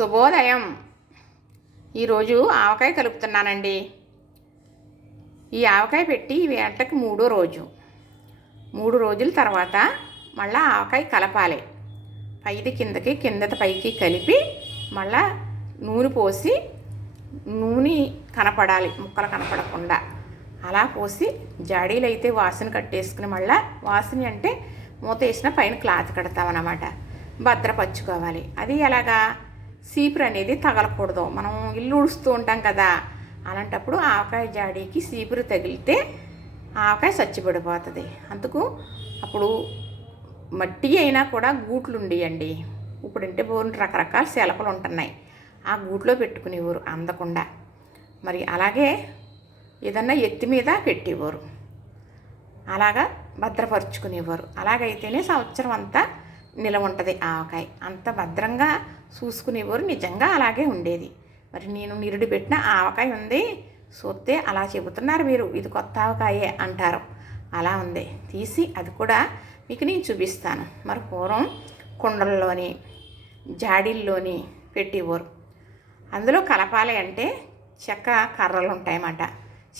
శుభోదయం. ఈరోజు ఆవకాయ కలుపుతున్నానండి. ఈ ఆవకాయ పెట్టి ఈ వేటకి 3వ రోజు. 3 రోజుల తర్వాత మళ్ళీ ఆవకాయ కలపాలి. పైది కిందకి, కిందది పైకి కలిపి మళ్ళా నూనె పోసి, నూనె కనపడాలి, ముక్కలు కనపడకుండా అలా పోసి జాడీలు అయితే వాసన కట్టేసుకుని, మళ్ళీ వాసన అంటే మూత వేసిన పైన క్లాత్ కడతామన్నమాట. భద్రపరచుకోవాలి. అది ఎలాగా, సీపురు అనేది తగలకూడదు. మనం ఇల్లు ఉడుస్తూ ఉంటాం కదా, అలాంటప్పుడు ఆవకాయ జాడీకి సీపురు తగిలితే ఆవకాయ చచ్చిపడిపోతుంది. అందుకు అప్పుడు మట్టి అయినా కూడా గూట్లు ఉండేయండి. ఇప్పుడంటే బోర్ని రకరకాల శలకలు ఉంటున్నాయి, ఆ గూట్లో పెట్టుకునేవారు అందకుండా. మరి అలాగే ఏదన్నా ఎత్తి మీద పెట్టేవారు, అలాగా భద్రపరుచుకునేవారు. అలాగైతేనే సంవత్సరం అంతా నిలవ ఉంటుంది ఆవకాయ. అంత భద్రంగా చూసుకునేవారు. నిజంగా అలాగే ఉండేది. మరి నేను నిరుడు పెట్టిన ఆవకాయ ఉంది చూస్తే అలా చెబుతున్నారు మీరు, ఇది కొత్త ఆవకాయే అంటారు. అలా ఉంది. తీసి అది కూడా మీకు నేను చూపిస్తాను. మరి పూర్వం కుండల్లోని, జాడీల్లోని పెట్టేవారు. అందులో కలపాలి అంటే చెక్క కర్రలు ఉంటాయన్నమాట.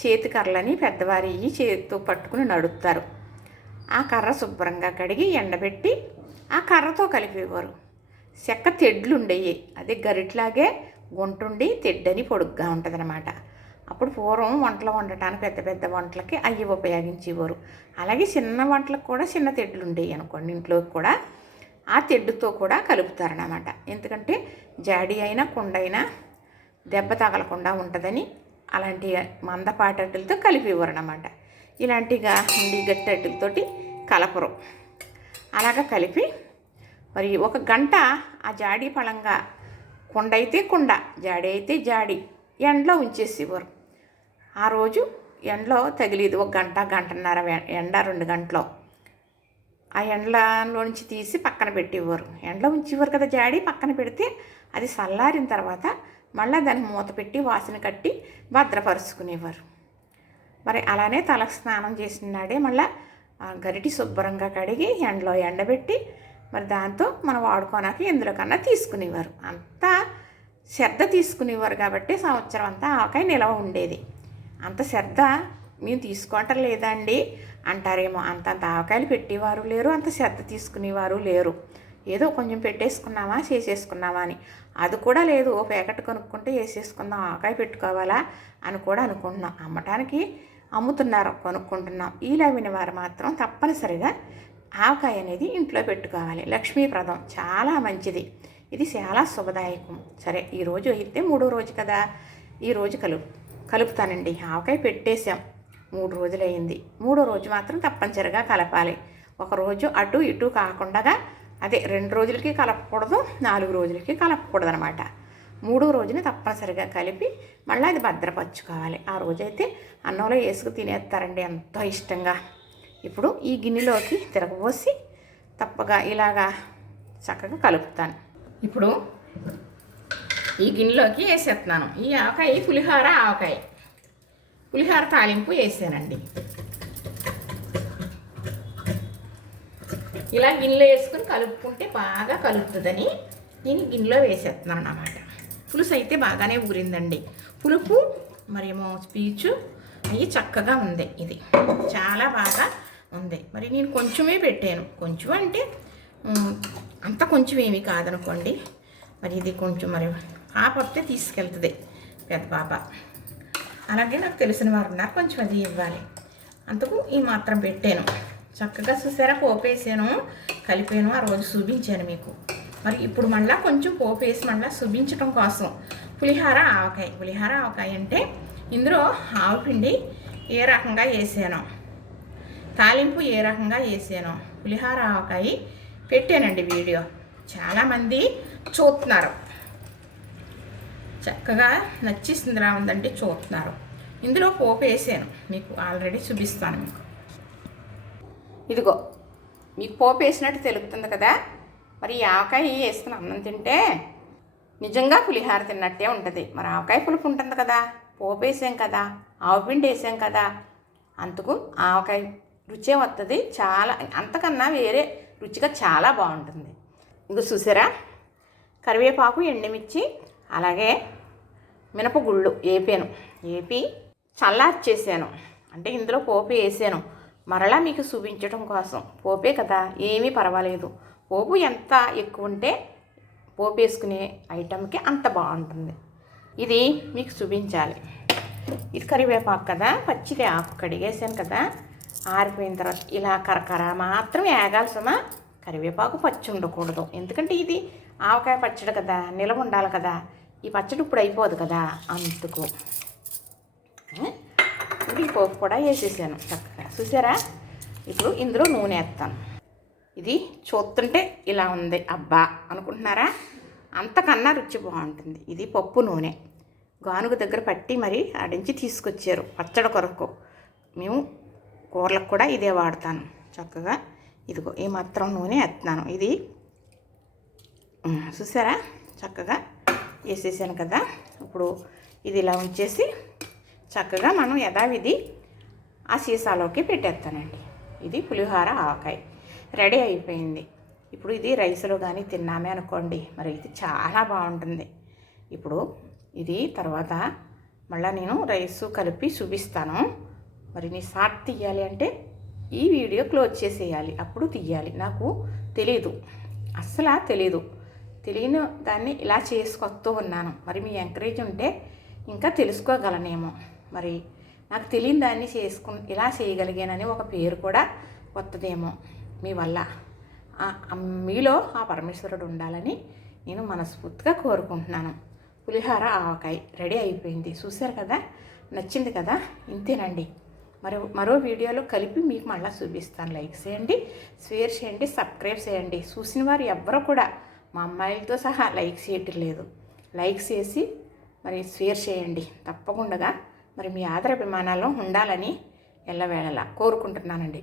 చేతి కర్రలని పెద్దవారి చేతితో పట్టుకుని నడుపుతారు. ఆ కర్ర శుభ్రంగా కడిగి ఎండబెట్టి ఆ కర్రతో కలిపేవారు. చెక్క తెడ్లు ఉండేవి. అదే గరిట్లాగే గుంటుండి తెడ్డని పొడుగ్గా ఉంటుంది అన్నమాట. అప్పుడు పూర్వం వంటలు వండటానికి, పెద్ద పెద్ద వంటలకి అవి ఉపయోగించేవారు. అలాగే చిన్న వంటలకు కూడా చిన్న తెడ్లు ఉండేవి అనుకోండి. ఇంట్లోకి కూడా ఆ తెడ్డుతో కూడా కలుపుతారన్నమాట. ఎందుకంటే జాడీ అయినా కుండ అయినా దెబ్బ తగలకుండా ఉంటుందని అలాంటి మందపాటలతో కలిపేవారు అన్నమాట. ఇలాంటిగా ఉండి గట్టెట్టులతోటి కలపరు. అలాగా కలిపి మరి 1 గంట ఆ జాడీ పళంగా, కుండ అయితే కుండ, జాడీ అయితే జాడీ ఎండలో ఉంచేసేవారు. ఆ రోజు ఎండలో తగిలేదు. 1 గంట, గంటన్నర ఎండ, 2 గంటలో ఆ ఎండలో నుంచి తీసి పక్కన పెట్టేవారు. ఎండలో ఉంచేవారు కదా జాడీ. పక్కన పెడితే అది చల్లారిన తర్వాత మళ్ళీ దాన్ని మూత పెట్టి వాసన కట్టి భద్రపరుచుకునేవారు. మరి అలానే తలకు స్నానం చేసిన నాడే మళ్ళీ గరిటి శుభ్రంగా కడిగి ఎండలో ఎండబెట్టి మరి దాంతో మనం వాడుకోనాకి ఎందులో కన్నా తీసుకునేవారు. అంతా శ్రద్ధ తీసుకునేవారు కాబట్టి సంవత్సరం అంతా ఆవకాయ నిలవ ఉండేది. అంత శ్రద్ధ మేము తీసుకోవటం లేదా అండి అంటారేమో. అంతంత ఆవకాయలు పెట్టేవారు లేరు, అంత శ్రద్ధ తీసుకునేవారు లేరు. ఏదో కొంచెం పెట్టేసుకున్నామా, చేసేసుకున్నామా అని. అది కూడా లేదు. ఓ ప్యాకెట్ కొనుక్కుంటే వేసేసుకుందాం, ఆవకాయ పెట్టుకోవాలా అని కూడా అనుకుంటున్నాం. అమ్మటానికి అమ్ముతున్నారు, కొనుక్కుంటున్నాం. ఇలా వినేవారు మాత్రం తప్పనిసరిగా ఆవకాయ అనేది ఇంట్లో పెట్టుకోవాలి. లక్ష్మీప్రదం, చాలా మంచిది. ఇది చాలా శుభదాయకం. సరే, ఈరోజు అయితే 3వ రోజు కదా, ఈరోజు కలుపుతానండి. ఆవకాయ పెట్టేసాం, 3 రోజులు అయింది. 3వ రోజు మాత్రం తప్పనిసరిగా కలపాలి. 1 రోజు అటు ఇటు కాకుండా, అదే 2 రోజులకి కలపకూడదు, 4 రోజులకి కలపకూడదు అనమాట. 3వ రోజుని తప్పనిసరిగా కలిపి మళ్ళీ అది భద్రపరచుకోవాలి. ఆ రోజైతే అన్నంలో వేసుకు తినేస్తారండి ఎంతో ఇష్టంగా. ఇప్పుడు ఈ గిన్నెలోకి తిరగబోసి తప్పగా ఇలాగా చక్కగా కలుపుతాను. ఇప్పుడు ఈ గిన్నెలోకి వేసేస్తున్నాను. ఈ ఆవకాయ పులిహోర ఆవకాయ, పులిహోర తాలింపు వేసానండి. ఇలా గిన్నెలో వేసుకుని కలుపుకుంటే బాగా కలుపుతుందని దీన్ని గిన్నెలో వేసేస్తున్నాను అన్నమాట. పులుసు అయితే బాగానే ఊరిందండి. పులుపు మరేమో స్పీచు అవి చక్కగా ఉంది. ఇది చాలా బాగా ఉంది. మరి నేను కొంచెమే పెట్టాను. కొంచెం అంటే అంత కొంచెం ఏమీ కాదనుకోండి. మరి ఇది కొంచెం, మరి పాప వస్తే తీసుకెళ్తుంది, పెద్ద పాప. అలాగే నాకు తెలిసిన వారు ఉన్నారు, కొంచెం అది ఇవ్వాలి. అందుకు ఈ మాత్రం పెట్టాను. చక్కగా చూసారా, పోపు వేసాను, కలిపాను. ఆ రోజు చూపించాను మీకు. మరి ఇప్పుడు మళ్ళీ కొంచెం పోపు వేసి మళ్ళీ చూపించడం కోసం పులిహోర ఆవకాయ. పులిహోర ఆవకాయ అంటే ఇందులో ఆవపిండి ఏ రకంగా వేసానో, తాలింపు ఏ రకంగా వేసానో, పులిహోర ఆవకాయ పెట్టానండి వీడియో. చాలామంది చూస్తున్నారు, చక్కగా నచ్చేసిందిలా ఉందంటే చూస్తున్నారు. ఇందులో పోపు వేసాను, మీకు ఆల్రెడీ చూపిస్తాను. మీకు ఇదిగో, మీకు పోపు వేసినట్టు తెలుపుతుంది కదా. మరి ఈ ఆవకాయ వేసుకుని అన్నం తింటే నిజంగా పులిహోర తిన్నట్టే ఉంటుంది. మరి ఆవకాయ పులుపు ఉంటుంది కదా, పోపు వేసాం కదా, ఆవపిండి వేసాం కదా, అందుకు ఆవకాయ రుచే వస్తుంది. చాలా అంతకన్నా వేరే రుచిగా చాలా బాగుంటుంది. ఇంకో చూసారా, కరివేపాకు, ఎండుమిర్చి, అలాగే మినపగుళ్ళు ఏపి చల్లార్చేసాను. అంటే ఇందులో పోపు వేసాను, మరలా మీకు చూపించడం కోసం. పోపే కదా, ఏమీ పర్వాలేదు. పోపు ఎంత ఎక్కువ ఉంటే పోపు వేసుకునే ఐటెంకి అంత బాగుంటుంది. ఇది మీకు చూపించాలి. ఇది కరివేపాకు కదా, పచ్చిది ఆకు కడిగేసాను కదా, ఆరిపోయిన తర్వాత ఇలా కరకర మాత్రం వేగాల్సిన కరివేపాకు పచ్చి ఉండకూడదు. ఎందుకంటే ఇది ఆవకాయ పచ్చడి కదా, నిలవ ఉండాలి కదా. ఈ పచ్చడి ఇప్పుడు అయిపోదు కదా, అందుకు ఇప్పుడు ఈ పోపు కూడా వేసేసాను చక్కగా. చూసారా? ఇప్పుడు ఇందులో నూనె వేస్తాను. ఇది చూస్తుంటే ఇలా ఉంది అబ్బా అనుకుంటున్నారా? అంతకన్నా రుచి బాగుంటుంది. ఇది పప్పు నూనె, గానుగ దగ్గర పట్టి మరి ఆడించి తీసుకొచ్చారు పచ్చడి కొరకు. మేము కూరలకు కూడా ఇదే వాడతాను. చక్కగా ఇదిగో ఈ మాత్రం నూనె వేస్తున్నాను. ఇది చూసారా? చక్కగా వేసేసాను కదా. ఇప్పుడు ఇది ఇలా ఉంచేసి చక్కగా మనం యథావిధి ఆ సీసాలోకి పెట్టేస్తానండి. ఇది పులిహోర ఆవకాయ రెడీ అయిపోయింది. ఇప్పుడు ఇది రైస్లో కానీ తిన్నామే అనుకోండి, మరి ఇది చాలా బాగుంటుంది. ఇప్పుడు ఇది తర్వాత మళ్ళీ నేను రైసు కలిపి చూపిస్తాను. మరి నీ షార్ట్ తీయాలి అంటే ఈ వీడియో క్లోజ్ చేసేయాలి, అప్పుడు తీయాలి. నాకు తెలీదు, అస్సలు తెలీదు. తెలియని దాన్ని ఇలా చేసుకొస్తూ ఉన్నాను. మరి మీ ఎంకరేజ్ ఉంటే ఇంకా తెలుసుకోగలనేమో. మరి నాకు తెలియని దాన్ని ఇలా చేయగలిగానని ఒక పేరు కూడా వస్తుందేమో మీ వల్ల. మీలో ఆ పరమేశ్వరుడు ఉండాలని నేను మనస్ఫూర్తిగా కోరుకుంటున్నాను. పులిహోర ఆవకాయ రెడీ అయిపోయింది. చూశారు కదా, నచ్చింది కదా. ఇంతేనండి. మరో వీడియోలో కలిపి మీకు మళ్ళీ చూపిస్తాను. లైక్ చేయండి, షేర్ చేయండి, సబ్స్క్రైబ్ చేయండి. చూసిన వారు ఎవ్వరూ కూడా మా అమ్మాయిలతో సహా లైక్ చేయటం లేదు. లైక్ చేసి మరి షేర్ చేయండి తప్పకుండా. మరి మీ ఆదరాభిమానాల్లో ఉండాలని ఎల్లవేళలా కోరుకుంటున్నానండి.